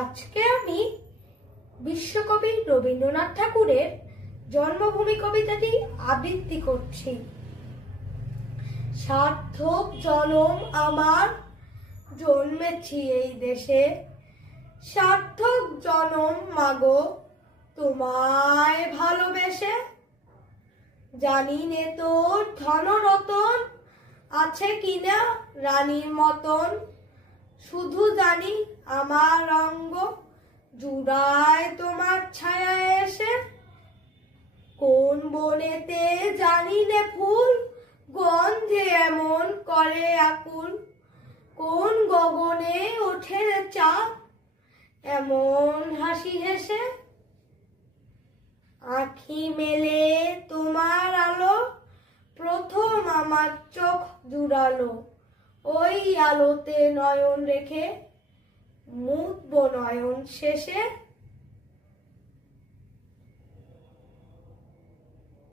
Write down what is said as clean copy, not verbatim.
আজকে আমি বিশ্বকবি রবীন্দ্রনাথ ঠাকুরের জন্মভূমি কবিতাটি আবৃত্তি করছি। সার্থক জনম আমার, জন্মেছি এই দেশে। সার্থক জনম মাগো, তোমায় ভালোবেসে। জানি নে তোর ধনরতন আছে কিনা রানীর মতন। শুধু জানি আমার অঙ্গ জুড়ায় তোমার ছায়া এসে। কোন বনেতে জানি নে ফুল গন্ধে এমন করে আকুল। কোন গগনে ওঠে চাঁদ এমন হাসি হেসে। আঁখি মেলে তোমার আলো প্রথম আমার চোখ জুড়ালো। ওই আলোতে নয়ন রেখে মুছবো নয়ন শেষে।